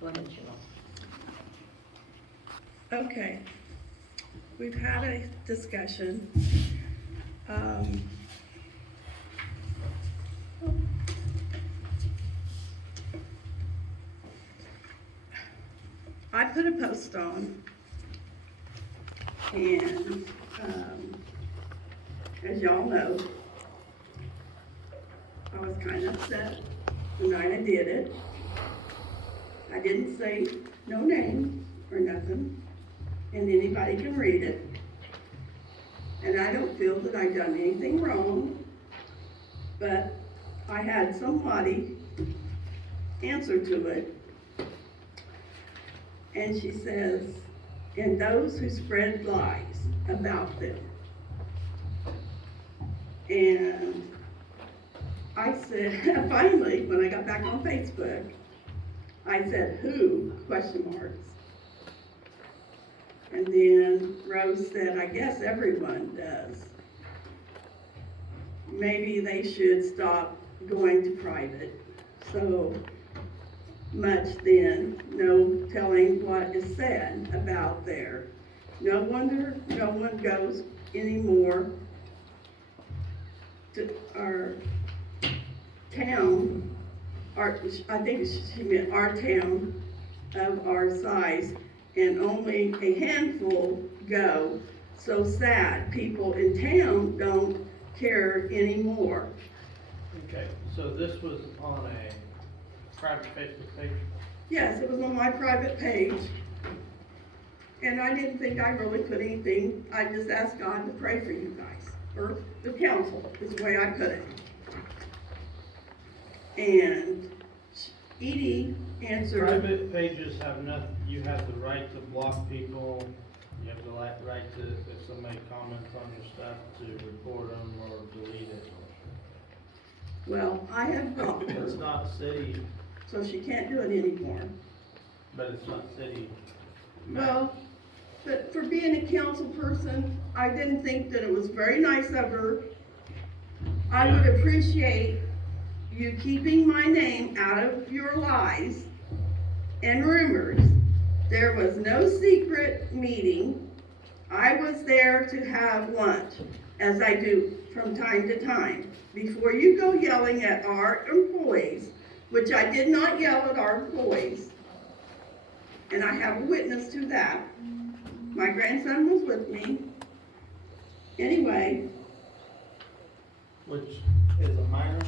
Go ahead, Cheryl. Okay, we've had a discussion. I put a post on, and as y'all know, I was kind of upset the night I did it. I didn't say no name or nothing, and anybody can read it. And I don't feel that I've done anything wrong, but I had somebody answer to it. And she says, and those who spread lies about them. And I said, finally, when I got back on Facebook, I said, who, question marks. And then Rose said, I guess everyone does. Maybe they should stop going to private. So much then, no telling what is said about there. No wonder no one goes anymore to our town, I think she meant our town of our size, and only a handful go. So sad, people in town don't care anymore. Okay, so this was on a private Facebook page? Yes, it was on my private page, and I didn't think I really put anything. I just asked God to pray for you guys, or the council, is the way I put it. And Edyie answered. Private pages have nothing, you have the right to block people, you have the right to, if somebody comments on your stuff, to report them or delete it. Well, I have blocked It's her, not city, so she can't do it anymore. but it's not city. Well, but for being a council person, I didn't think that it was very nice of her. I would appreciate you keeping my name out of your lies and rumors. There was no secret meeting. I was there to have lunch, as I do from time to time. Before you go yelling at our employees, which I did not yell at our employees, and I have a witness to that. My grandson was with me. Anyway. Which is a minor?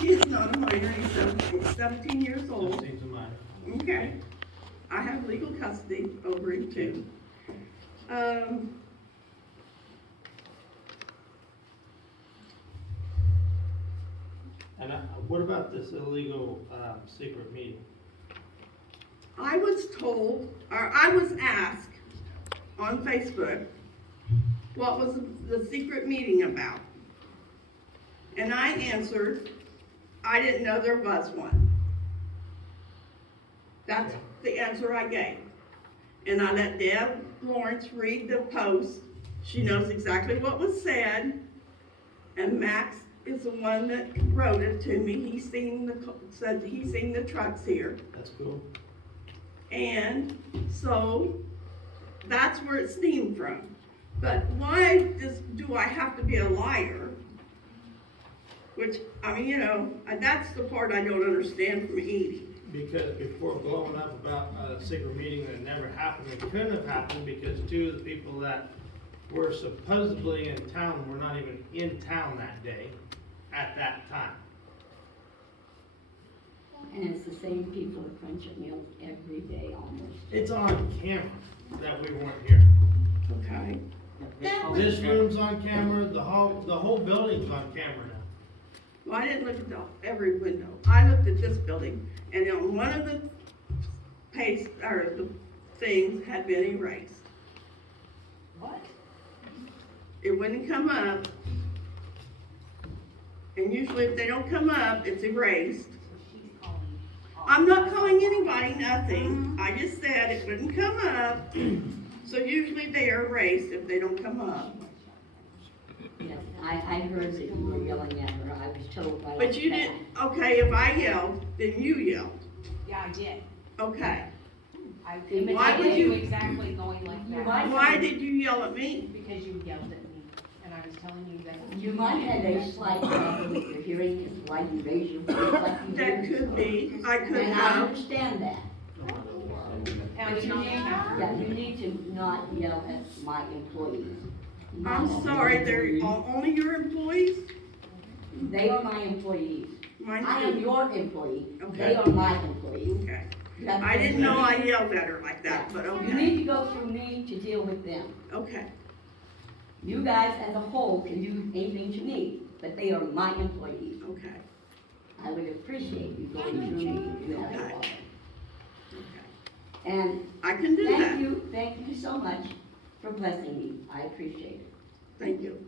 He's not a minor, he's 17 years old. Just seems a minor. Okay. I have legal custody over him too. And what about this illegal secret meeting? I was told, or I was asked on Facebook, what was the secret meeting about? And I answered, I didn't know there was one. That's the answer I gave. And I let Deb Lawrence read the post. She knows exactly what was said. And Max is the one that wrote it to me. Said he's seen the trucks here. That's cool. And so that's where it stemmed from. But why do I have to be a liar? Which, I mean, you know, that's the part I don't understand from Edyie. Because before blowing up about a secret meeting that never happened, it couldn't have happened because two of the people that were supposedly in town were not even in town that day, at that time. And it's the same people that crunch your meals every day almost. It's on camera that we weren't here. Okay. This room's on camera, the whole building's on camera now. Well, I didn't look at every window. I looked at this building, and on one of the the things had been erased. What? It wouldn't come up. And usually if they don't come up, it's erased. I'm not calling anybody nothing. I just said it wouldn't come up. So usually they are erased if they don't come up. Yes, I heard that you were yelling at her. I was told by. But you didn't, okay, if I yelled, then you yelled. Yeah, I did. Okay. I Why why would would you- you exactly going like You that? might- Why did you yell at me? Because you yelled at me, and I was telling you that. You might have a slight problem with your hearing, is why you raise your voice like you do. That could be, I could And I have. understand that. How But did you not need, happen? yeah, you need to not yell at my employees. I'm Not sorry, your they're employees. only your employees? They are my employees. Mine I am too. your employee. Okay. They are my employees. Okay. You have to I didn't know I understand. yelled at her like that, but You okay. need to go through me to deal with them. Okay. You guys as a whole can do anything to me, but they are my employees. Okay. I would appreciate you going through me to do that. Okay. Okay. Okay. And I can do that. thank you so much for blessing me. I appreciate it. Thank you.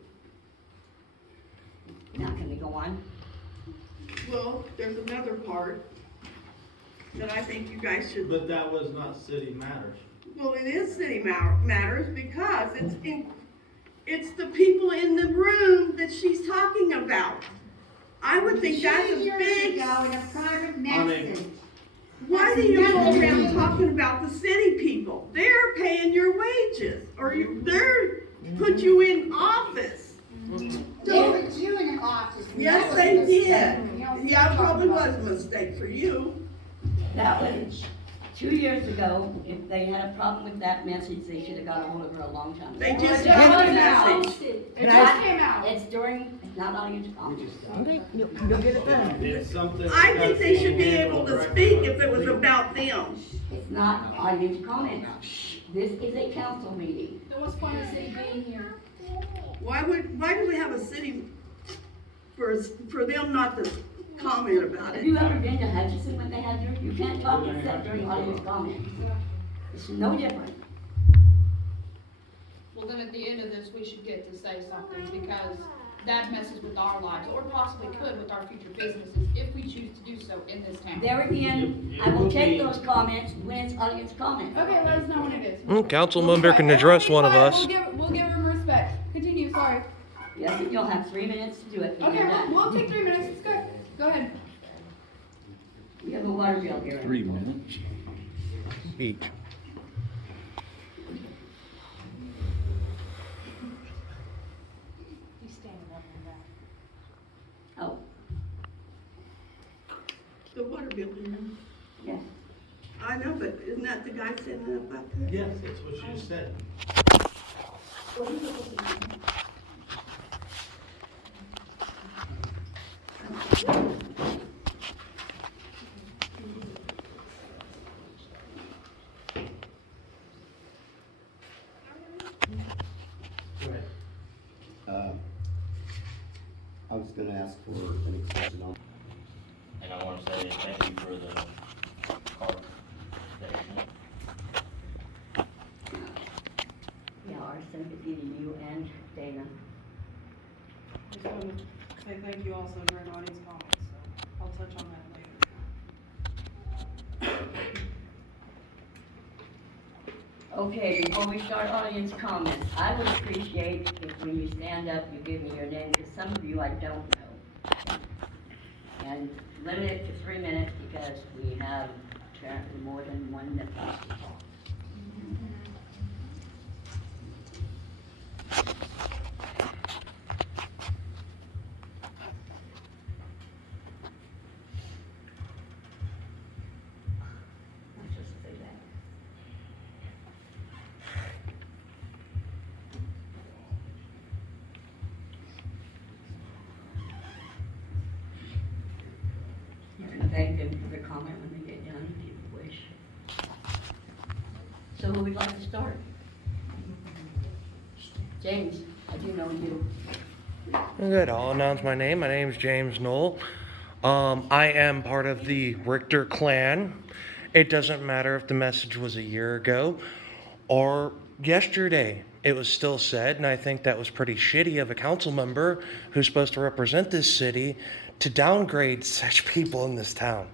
Now, can we go on? Well, there's another part that I think you guys should, But that was not city matters. well, it is city matters because it's the people in the room that she's talking about. I would think that's a 2 years big, ago in a private On message. why do you go around talking about the city people? They're paying your wages, or they're put you in office. They put you in an office. and Yes, that was they a mistake. did. You know, Yeah, it probably was a mistake for you. That was 2 years ago. If they had a problem with that message, they should have got a hold of her a long time ago. They just It got the came out. message. It just came out. It's during, it's not on you to comment. It's something. I think they should be that's able to directly speak if it was legal. about them. It's not on you to comment. This is a council meeting. Then what's the point of the city being here? Why do we have a city for them not to comment about Have it? you ever been to Hutchinson when they had you can't talk except during audience comments. It's no different. Well, then at the end of this, we should get to say something, because that messes with our lives, or possibly could with our future businesses, if we choose to do so in this town. There again, I will take those comments when it's audience comments. Okay, let us know when it is. Council member can address one of us. We'll give him respect. Continue, sorry. Yes, and you'll have 3 minutes to do it, and Okay, you're done. we'll take 3 minutes, it's good. Go ahead. We have a water bill here. 3 minutes. Each. He's standing up in the back. Oh, The water bill, yes. I know, but isn't that the guy sitting up there? Yes, that's what you said. Right. I was gonna ask for an extension on. And I want to say thank you for the card that you sent. Yeah, our sympathy to you and Dana. Just want to say thank you also during audience comments, so I'll touch on that later. Okay, before we start audience comments, I would appreciate if when you stand up, you give me your name, because some of you I don't know. And limit it to 3 minutes, because we have apparently more than one that wants to talk. Let's just say that. You can thank them for their comment when they get done, if you wish. So who would like to start? James, I do know you. Good, I'll announce my name. My name is James Knoll. I am part of the Richter clan. It doesn't matter if the message was a year ago or yesterday. It was still said, and I think that was pretty shitty of a council member who's supposed to represent this city to downgrade such people in this town.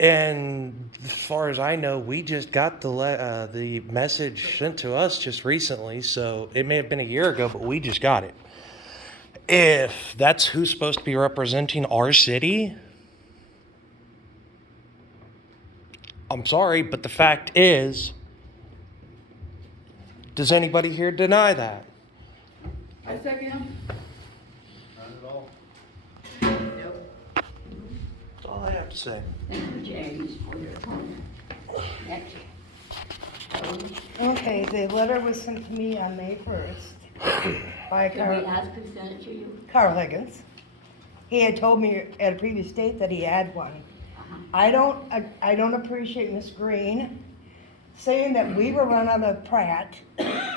And as far as I know, we just got the message sent to us just recently, so it may have been a year ago, but we just got it. If that's who's supposed to be representing our city, I'm sorry, but the fact is, does anybody here deny that? I second him. Not at all. Nope. That's all I have to say. Thank you, James, for your comment. Next. Okay, the letter was sent to me on May 1st by Can we ask who sent it to you? Carl Higgins. He had told me at a previous date that he had one. I don't appreciate Miss Green saying that we were run out of Pratt.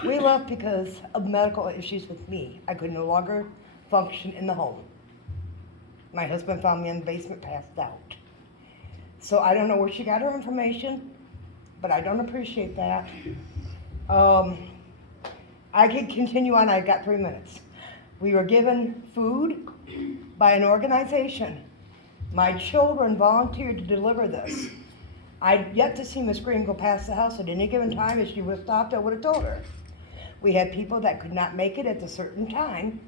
We left because of medical issues with me. I could no longer function in the home. My husband found me in the basement passed out. So I don't know where she got her information, but I don't appreciate that. I could continue on, I've got 3 minutes. We were given food by an organization. My children volunteered to deliver this. I'd yet to see Miss Green go past the house at any given time. If she was stopped, I would have told her. We had people that could not make it at a certain time,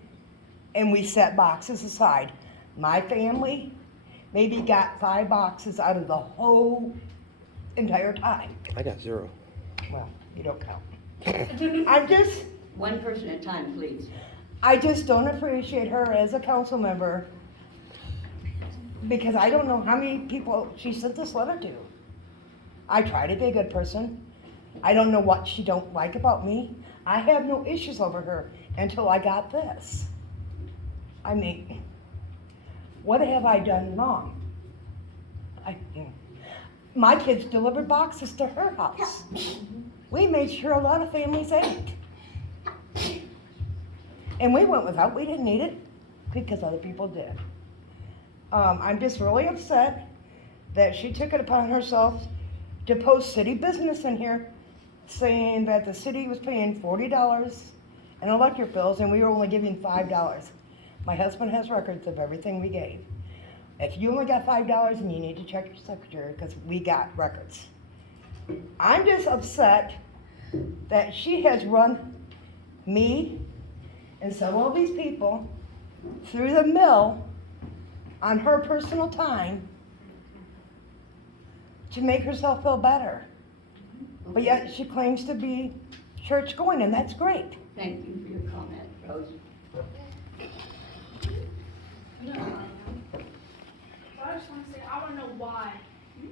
and we set boxes aside. My family maybe got 5 boxes out of the whole entire time. I got 0. Well, you don't count. One person at a time, please. I just don't appreciate her as a council member because I don't know how many people she sent this letter to. I try to be a good person. I don't know what she don't like about me. I have no issues over her until I got this. I mean, what have I done wrong? My kids delivered boxes to her house. We made sure a lot of families ate. And we went without, we didn't need it because other people did. I'm just really upset that she took it upon herself to post city business in here saying that the city was paying $40 in electric bills and we were only giving $5. My husband has records of everything we gave. If you only got $5, then you need to check your secretary because we got records. I'm just upset that she has run me and several of these people through the mill on her personal time to make herself feel better. But yet she claims to be church going, and that's great. Thank you for your comment, Rose. I just want to say, I want to know why you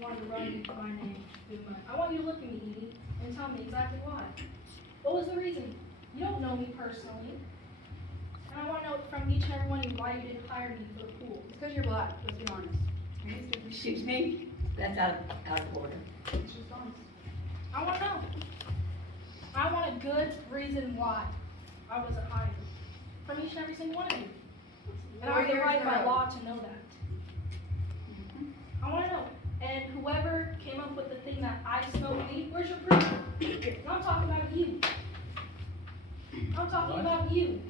wanted to run into my name through money. I want you to look at me, Edyie, and tell me exactly why. What was the reason? You don't know me personally. And I want to know from each and every one of you why you didn't hire me for the pool. It's because you're black, let's be honest. Excuse me? That's out of order. It's just honest. I want to know. I want a good reason why I wasn't hired from each and every single one of you. And I have the right by law to know that. I want to know. And whoever came up with the thing that I smoked weed, where's your proof? I'm talking about you. I'm talking about you.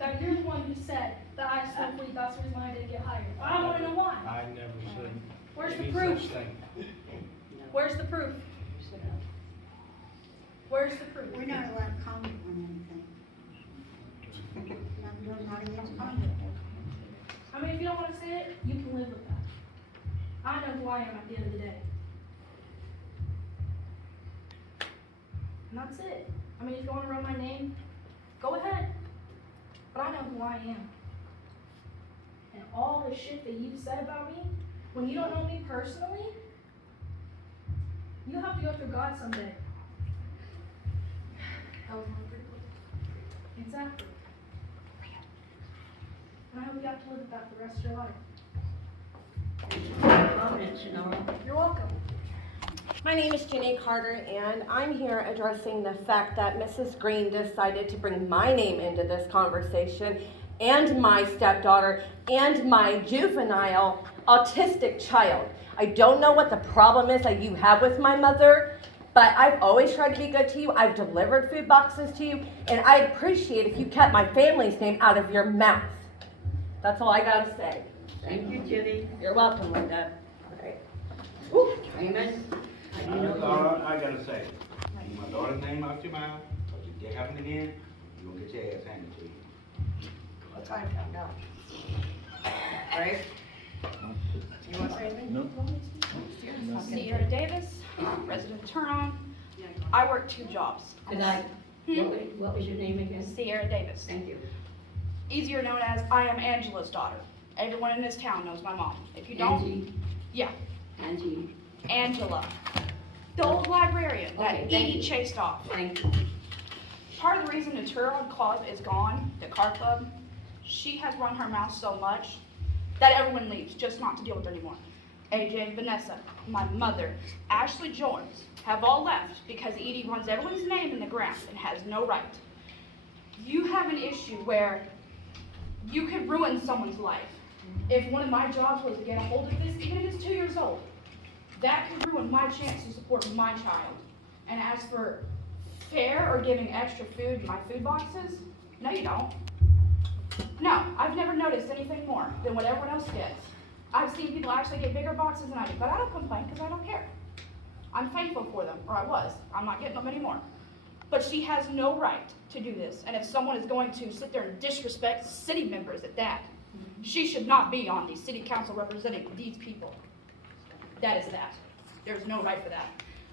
That you're the one who said that I smoked weed, that's the reason why I didn't get hired. I want to know why. I never said Where's the any proof? such thing. Where's the proof? Where's the proof? We're not allowed to comment on anything. We're not against comment. I mean, if you don't want to say it, you can live with that. I know who I am at the end of the day. And that's it. I mean, if you want to run my name, go ahead. But I know who I am. And all the shit that you said about me, when you don't know me personally, you have to go through God someday. Exactly. And I hope you have to live with that for the rest of your life. Comments, Sonora? You're welcome. My name is Jenny Carter, and I'm here addressing the fact that Mrs. Green decided to bring my name into this conversation, and my stepdaughter, and my juvenile autistic child. I don't know what the problem is that you have with my mother, but I've always tried to be good to you. I've delivered food boxes to you, and I'd appreciate if you kept my family's name out of your mouth. That's all I gotta say. Thank you, Jenny. You're welcome, Linda. Raymond? That's all I gotta say. Keep my daughter's name out your mouth, because if it happen again, you're gonna get your ass handed to you. What time come down? Right? You want to say anything? No. No, Sierra Davis, resident of Turon. I work 2 jobs. Could I, what was your name again? Sierra Davis. Thank you. Easier known as I am Angela's daughter. Everyone in this town knows my mom. If you don't, Angie, yeah, Angie, Angela. The old librarian that Okay, thank Edyie you. chased off. thank you. Part of the reason the Turon Club is gone, the car club, she has run her mouth so much that everyone leaves just not to deal with her anymore. AJ, Vanessa, my mother, Ashley Jones have all left because Edyie runs everyone's name in the ground and has no right. You have an issue where you could ruin someone's life. If one of my jobs was to get a hold of this, even if it's 2 years old, that could ruin my chance to support my child. And as for fair or giving extra food in my food boxes, no you don't. No, I've never noticed anything more than what everyone else gets. I've seen people actually get bigger boxes than I do, but I don't complain because I don't care. I'm thankful for them, or I was. I'm not getting them anymore. But she has no right to do this, and if someone is going to sit there and disrespect city members at that, she should not be on the city council representing these people. That is that. There's no right for that.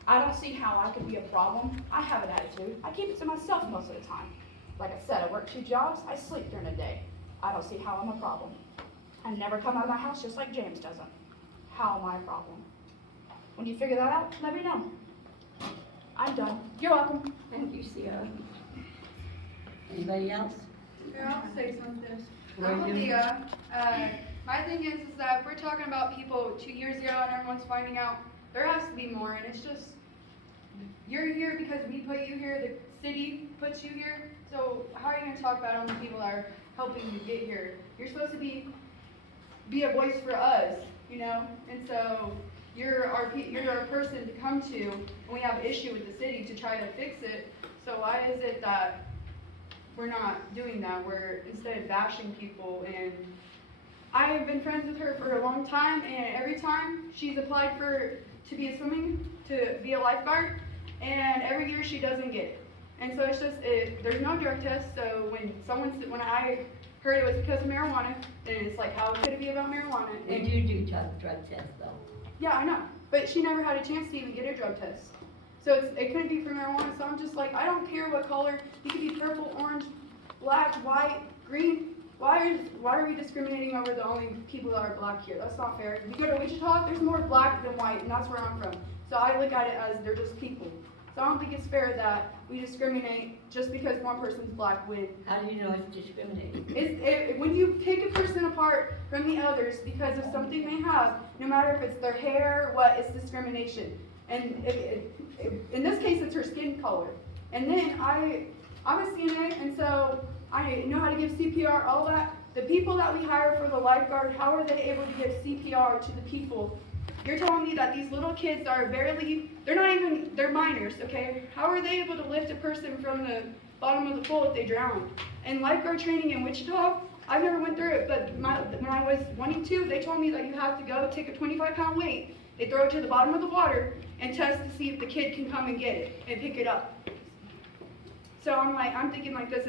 I don't see how I could be a problem. I have an attitude. I keep it to myself most of the time. Like I said, I work 2 jobs, I sleep during the day. I don't see how I'm a problem. I never come out of my house just like James doesn't. How am I a problem? When you figure that out, let me know. I'm done. You're welcome. Thank you, Sierra. Anybody else? Here, I'll say something. Where I'm are you? Leah. My thing is that if we're talking about people 2 years ago and everyone's finding out, there has to be more, and it's just, you're here because we put you here, the city puts you here, so how are you gonna talk bad on the people that are helping you get here? You're supposed to be a voice for us, you know, and so you're our person to come to when we have an issue with the city to try to fix it, so why is it that we're not doing that? We're instead of bashing people. And I have been friends with her for a long time, and every time she's applied to be a lifeguard, and every year she doesn't get it. And so it's just, there's no drug test, so when I heard it was because of marijuana, then it's like, how could it be about marijuana? We And do drug tests though. yeah, I know, but she never had a chance to even get a drug test. So it couldn't be for marijuana, so I'm just like, I don't care what color, you could be purple, orange, black, white, green. Why are we discriminating over the only people that are black here? That's not fair. You go to Wichita, there's more black than white, and that's where I'm from. So I look at it as they're just people. So I don't think it's fair that we discriminate just because one person's black when How do you know it's discriminating? when you pick a person apart from the others because of something they have, no matter if it's their hair or what, it's discrimination. And in this case, it's her skin color. And then I'm a CNA, and so I know how to give CPR, all that. The people that we hire for the lifeguard, how are they able to give CPR to the people? You're telling me that these little kids are they're minors, okay? How are they able to lift a person from the bottom of the pool if they drown? And lifeguard training in Wichita, I've never went through it, but when I was wanting to, they told me that you have to go take a 25-pound weight, they throw it to the bottom of the water, and test to see if the kid can come and get it and pick it up. So I'm thinking like this,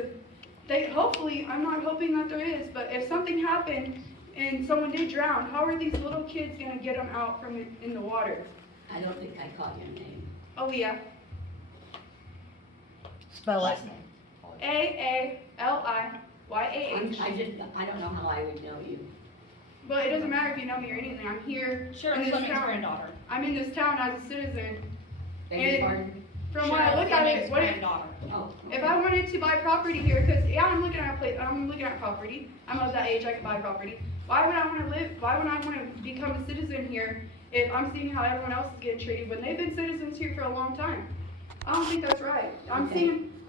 hopefully, I'm not hoping that there is, but if something happened and someone did drown, how are these little kids gonna get them out from in the water? I don't think I caught your name. Aaliyah. Spell it. Aaliyyah. I don't know how I would know you. But it doesn't matter if you know me or anything. I'm here Sheriff in this Fleming's town. granddaughter. I'm in this town as a citizen. Beg your And pardon? from when I look at it, what if granddaughter. Oh. if I wanted to buy property here, because yeah, I'm looking at property. I'm of that age I can buy property. Why would I want to live? Why would I want to become a citizen here if I'm seeing how everyone else is getting treated when they've been citizens here for a long time? I don't think that's right. I'm Okay.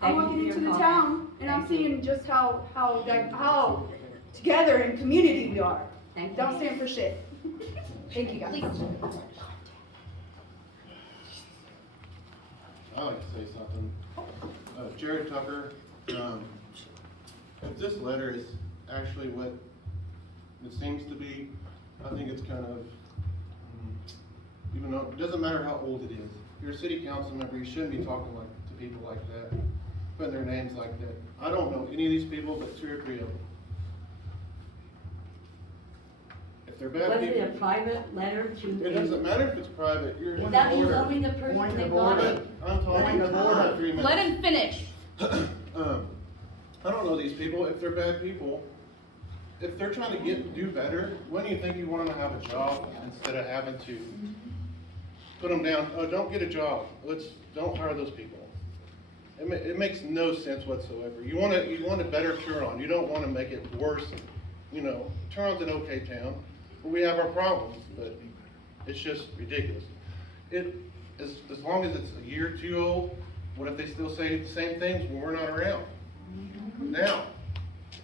Thank you walking for into your the comment. town and I'm seeing just how together in community we are. Thank you. Don't stand for shit. Thank you guys. I'd like to say something. Jared Tucker, if this letter is actually what it seems to be, I think it's kind of, even though it doesn't matter how old it is. If you're a city council member, you shouldn't be talking to people like that, putting their names like that. I don't know any of these people but 2 or 3 of them. If they're bad Was it a people, private letter to? it doesn't matter if it's private, you're. Well, that means order. only the person Point that of got order. it. I'm talking Let of him order talk. 3 minutes. Let him finish. I don't know these people, if they're bad people, if they're trying to do better, when do you think you want them to have a job instead of having to put them down, oh, don't get a job, don't hire those people. It makes no sense whatsoever. You want a better Turon, you don't wanna make it worse. You know, Turon's an okay town, but we have our problems, but it's just ridiculous. As long as it's a year or two old, what if they still say the same things when we're not around? Now,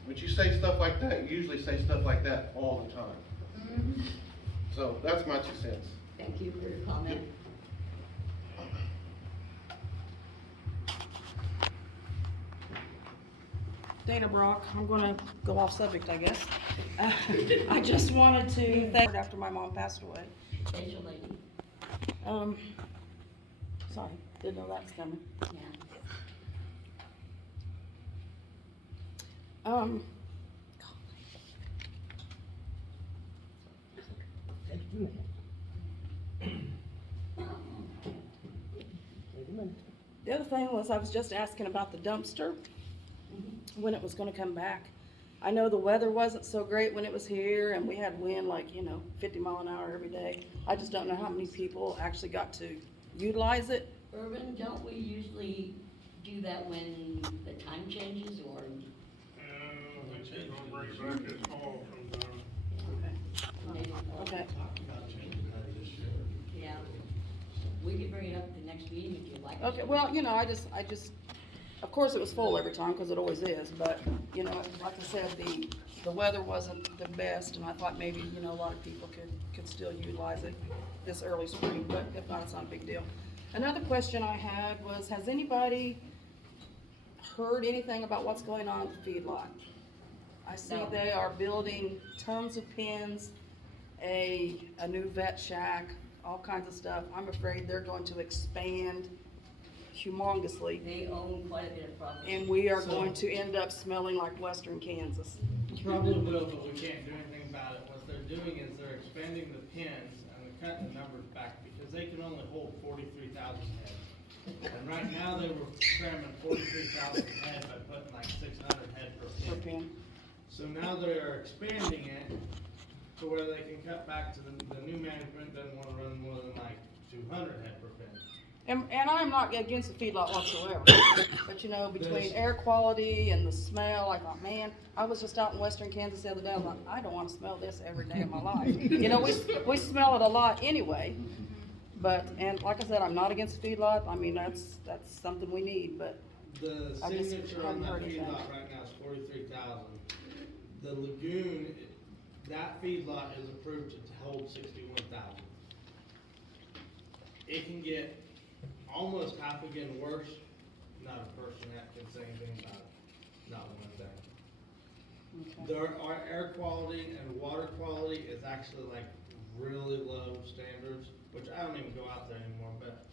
when you say stuff like that, you usually say stuff like that all the time. So that's my 2 cents. Thank you for your comment. Dana Brock, I'm gonna go off subject, I guess. I just wanted to thank her after my mom passed away. Facial lady. Sorry, didn't know that was coming. Yeah. The other thing was I was just asking about the dumpster, when it was gonna come back. I know the weather wasn't so great when it was here and we had wind like, 50 mile an hour every day. I just don't know how many people actually got to utilize it. Urban, don't we usually do that when the time changes or? Okay. Yeah. We could bring it up at the next meeting if you'd like. Okay, well, I just, of course it was full every time, cause it always is, but, like I said, the weather wasn't the best, and I thought maybe, a lot of people could still utilize it this early spring, but if not, it's not a big deal. Another question I had was, has anybody heard anything about what's going on at the feedlot? I see No. they are building tons of pens, a new vet shack, all kinds of stuff. I'm afraid they're going to expand humongously, They own quite a bit of property. and we are going to end up smelling like western Kansas. Probably will, but we can't do anything about it. What they're doing is they're expanding the pins and they're cutting the numbers back because they can only hold 43,000 head. And right now they were cramming 43,000 head by putting like 600 head per pin. So now they are expanding it to where they can cut back to the new management doesn't want to run more than like 200 head per pin. And I'm not against the feedlot whatsoever, but between air quality and the smell, I thought, man, I was just out in western Kansas the other day, I'm like, I don't wanna smell this every day of my life. We smell it a lot anyway, and like I said, I'm not against the feedlot, I mean, that's something we need, but The I just signature on haven't that heard anything. feedlot right now is 43,000. The lagoon, that feedlot is approved to hold 61,000. It can get almost half again worse, not a person that can say anything about it, not one thing. There are air quality and water quality is actually like really low standards, which I don't even go out there anymore, but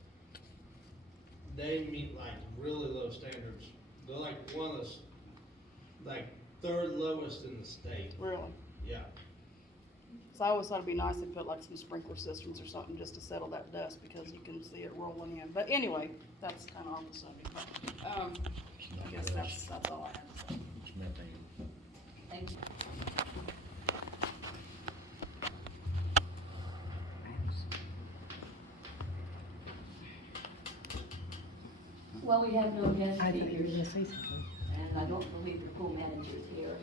they meet like really low standards. They're like one of the, like third lowest in the state. really. Yeah. So I always thought it'd be nice to put like some sprinkler systems or something just to settle that dust, because you can see it rolling in, but anyway, that's kinda off the subject. I guess that's all I have to say. Thank you. Well, we have no guest speakers, and I don't believe the pool manager's here.